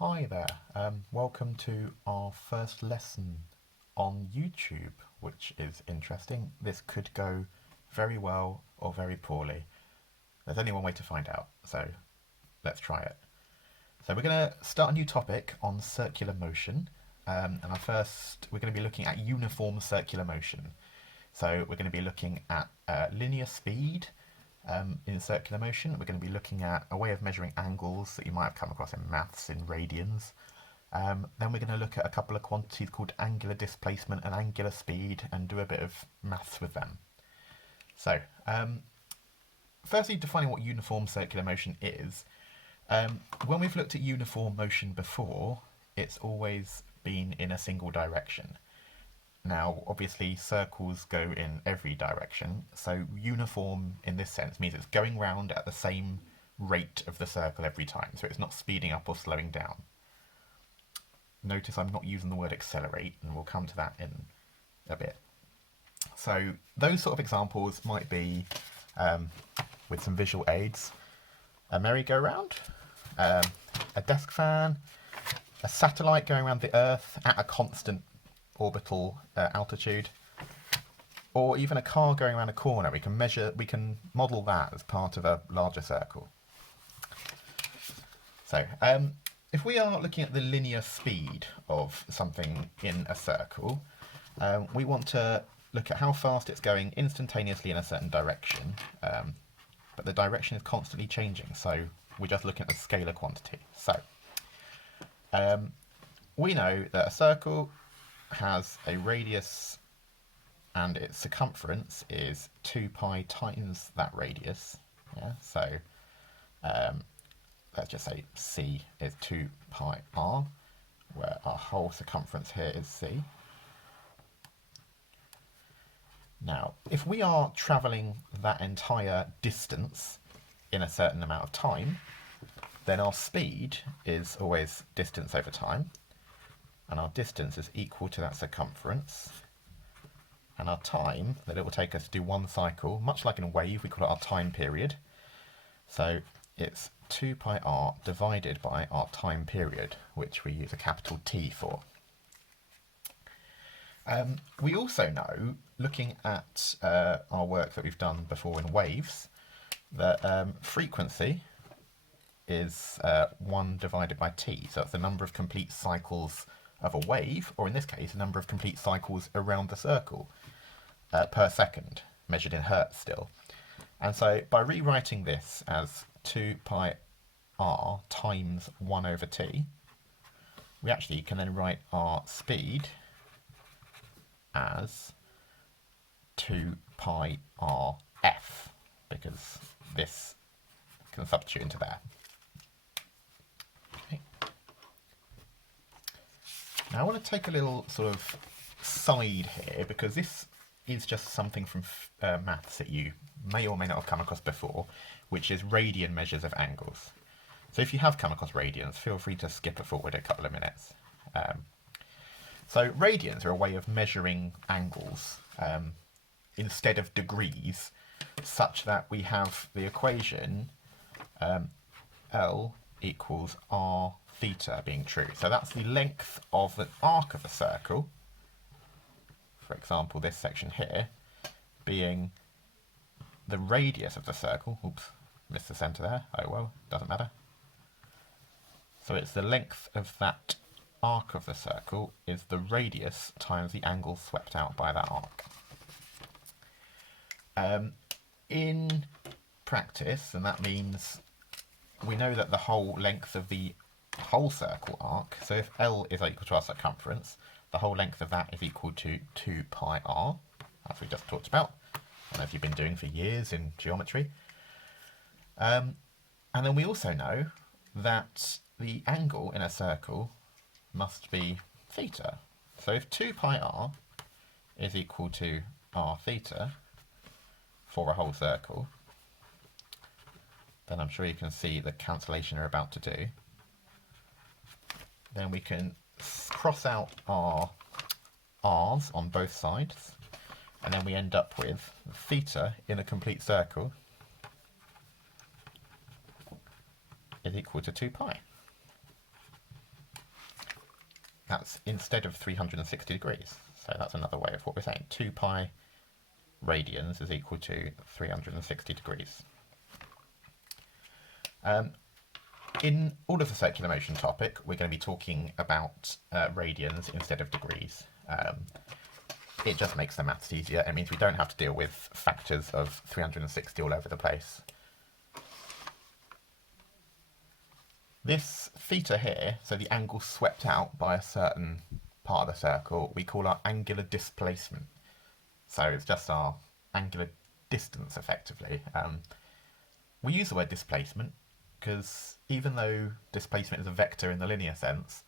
Hi there, welcome to our first lesson on YouTube, which is interesting. This could go very well or very poorly. There's only one way to find out, so let's try it. So we're going to start a new topic on circular motion, and we're going to be looking at uniform circular motion. So we're going to be looking at linear speed in circular motion. We're going to be looking at a way of measuring angles that you might have come across in maths in radians. Then we're going to look at a couple of quantities called angular displacement and angular speed and do a bit of maths with them. So, firstly, defining what uniform circular motion is. When we've looked at uniform motion before, it's always been in a single direction. Now, obviously, circles go in every direction, so uniform in this sense means it's going round at the same rate of the circle every time, so it's not speeding up or slowing down. Notice I'm not using the word accelerate, and we'll come to that in a bit. So those sort of examples might be, with some visual aids, a merry-go-round, a desk fan, a satellite going around the Earth at a constant orbital altitude, or even a car going around a corner. We can model that as part of a larger circle. So if we are looking at the linear speed of something in a circle, we want to look at how fast it's going instantaneously in a certain direction, but the direction is constantly changing, so we're just looking at the scalar quantity. So we know that a circle has a radius and its circumference is 2 pi times that radius. Yeah, so let's just say c is 2 pi r, where our whole circumference here is c. Now, if we are travelling that entire distance in a certain amount of time, then our speed is always distance over time, and our distance is equal to that circumference, and our time that it will take us to do one cycle, much like in a wave, we call it our time period. So it's 2 pi r divided by our time period, which we use a capital T for. We also know, looking at our work that we've done before in waves, that frequency is 1 divided by t. So that's the number of complete cycles of a wave, or in this case, a number of complete cycles around the circle per second, measured in hertz still. And so by rewriting this as 2 pi r times 1 over t, we actually can then write our speed as 2 pi r f, because this can substitute into there. Okay. Now I want to take a little sort of side here, because this is just something from maths that you may or may not have come across before, which is radian measures of angles. So if you have come across radians, feel free to skip forward a couple of minutes. So radians are a way of measuring angles instead of degrees, such that we have the equation L equals r theta being true. So that's the length of the arc of a circle, for example this section here, being the radius of the circle. Oops, missed the centre there. Oh well, doesn't matter. So it's the length of that arc of the circle is the radius times the angle swept out by that arc. In practice, and that means we know that the whole length of the whole circle arc, so if L is equal to our circumference, the whole length of that is equal to 2 pi r, as we just talked about, and as you've been doing for years in geometry. And then we also know that the angle in a circle must be theta. So if 2 pi r is equal to r theta for a whole circle, then I'm sure you can see the cancellation we're about to do. Then we can cross out our r's on both sides, and then we end up with theta in a complete circle is equal to 2 pi. that's instead of 360 degrees. So that's another way of what we're saying. 2 pi radians is equal to 360 degrees. In all of the circular motion topic, we're going to be talking about radians instead of degrees. It just makes the maths easier. It means we don't have to deal with factors of 360 all over the place. This theta here, so the angle swept out by a certain part of the circle, we call our angular displacement. So it's just our angular distance, effectively. We use the word displacement because even though displacement is a vector in the linear sense,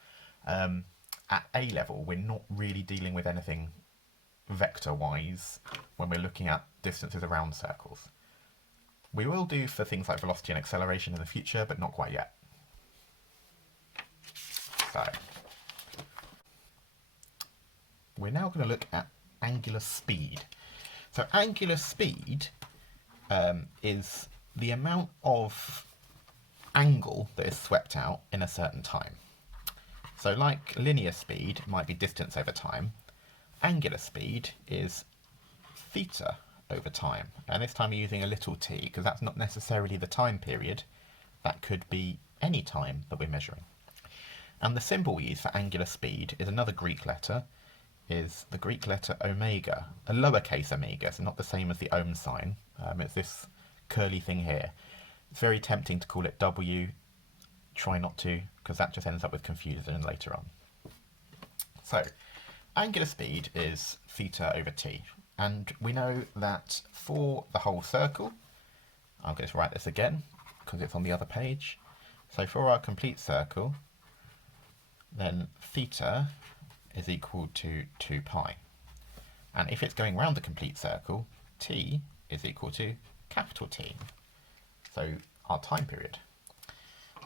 at A level we're not really dealing with anything vector-wise when we're looking at distances around circles. We will do for things like velocity and acceleration in the future, but not quite yet. So, we're now going to look at angular speed. So angular speed is the amount of angle that is swept out in a certain time. So like linear speed might be distance over time, angular speed is theta over time. And this time we're using a little t because that's not necessarily the time period. That could be any time that we're measuring. And the symbol we use for angular speed is another Greek letter, is the Greek letter omega, a lowercase omega, so not the same as the ohm sign. It's this curly thing here. It's very tempting to call it W. Try not to, because that just ends up with confusion later on. So, angular speed is theta over t. And we know that for the whole circle, I'm going to write this again, because it's on the other page. So for our complete circle, then theta is equal to 2 pi. And if it's going round the complete circle, t is equal to capital T. So our time period.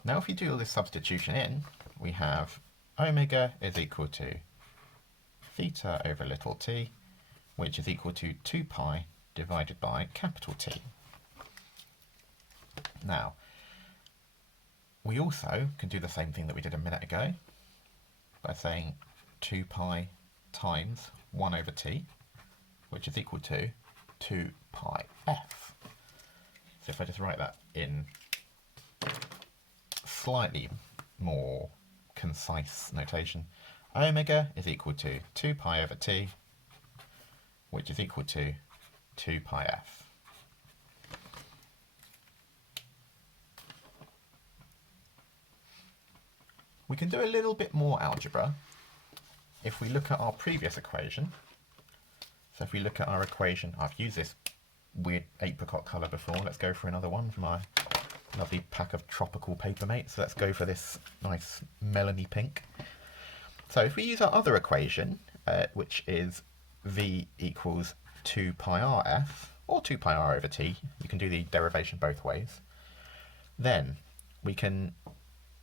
Now if we do all this substitution in, we have omega is equal to theta over little t, which is equal to 2 pi divided by capital T. Now, we also can do the same thing that we did a minute ago by saying 2 pi times 1 over t, which is equal to 2 pi f. So if I just write that in slightly more concise notation, omega is equal to 2 pi over t, which is equal to 2 pi f. We can do a little bit more algebra if we look at our previous equation. So if we look at our equation, I've used this weird apricot colour before. Let's go for another one from my lovely pack of tropical paper mates. So let's go for this nice melony pink. So if we use our other equation, which is v equals 2 pi rf, or 2 pi r over t, you can do the derivation both ways, then we can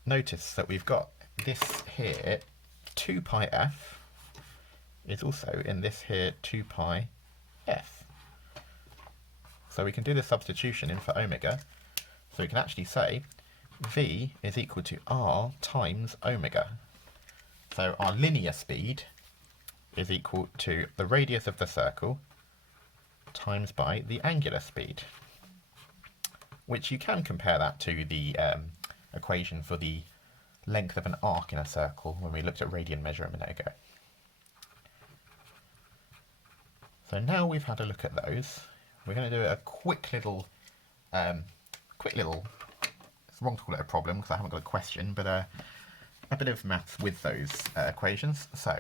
notice that we've got this here, 2 pi f, is also in this here 2 pi f. So we can do the substitution in for omega. So we can actually say v is equal to r times omega. So our linear speed is equal to the radius of the circle times by the angular speed, which you can compare that to the equation for the length of an arc in a circle when we looked at radian measure a minute ago. So now we've had a look at those, we're going to do a quick little, it's wrong to call it a problem because I haven't got a question, but a bit of maths with those equations. So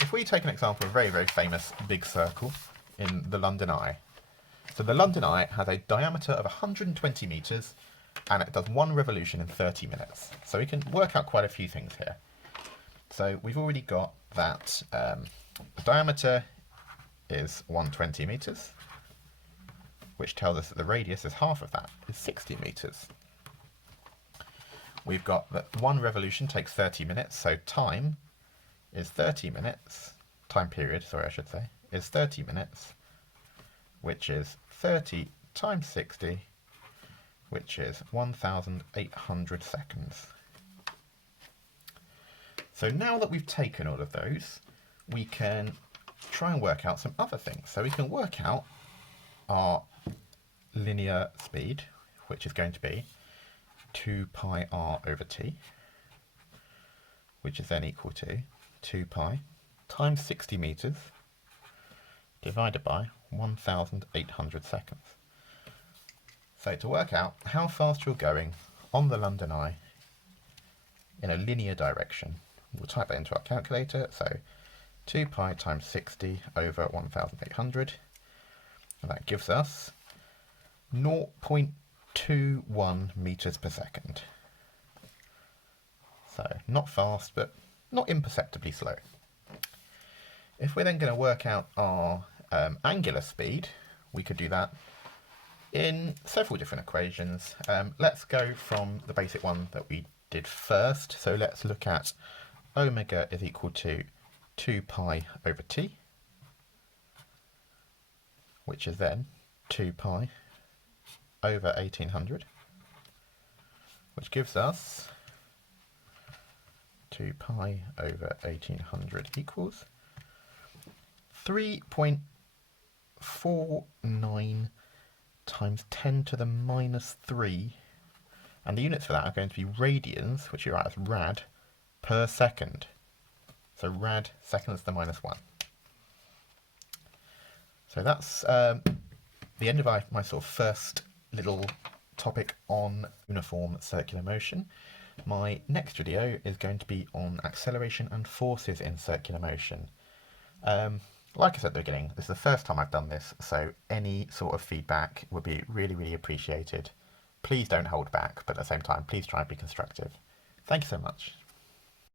if we take an example of a very, very famous big circle in the London Eye. So the London Eye has a diameter of 120 metres and it does one revolution in 30 minutes. So we can work out quite a few things here. So we've already got that the diameter is 120 metres, which tells us that the radius is half of that, is 60 metres. We've got that one revolution takes 30 minutes, so time is 30 minutes, time period, sorry I should say, is 30 minutes, which is 30 times 60, which is 1,800 seconds. So now that we've taken all of those, we can try and work out some other things. So we can work out our linear speed, which is going to be 2 pi r over t, which is then equal to 2 pi times 60 meters divided by 1,800 seconds. So to work out how fast you're going on the London Eye in a linear direction, we'll type that into our calculator. So 2 pi times 60 over 1,800, and that gives us 0.21 meters per second. So not fast, but not imperceptibly slow. If we're then going to work out our angular speed, we could do that in several different equations. Let's go from the basic one that we did first. So let's look at omega is equal to 2 pi over t, which is then 2 pi over 1800, which gives us 2 pi over 1800 equals 3.49 times 10 to the minus 3, and the units for that are going to be radians, which you write as rad, per second. So rad seconds to the minus 1. So that's the end of my sort of first little topic on uniform circular motion. My next video is going to be on acceleration and forces in circular motion. Like I said at the beginning, this is the first time I've done this, so any sort of feedback would be really, really appreciated. Please don't hold back, but at the same time, please try and be constructive. Thank you so much.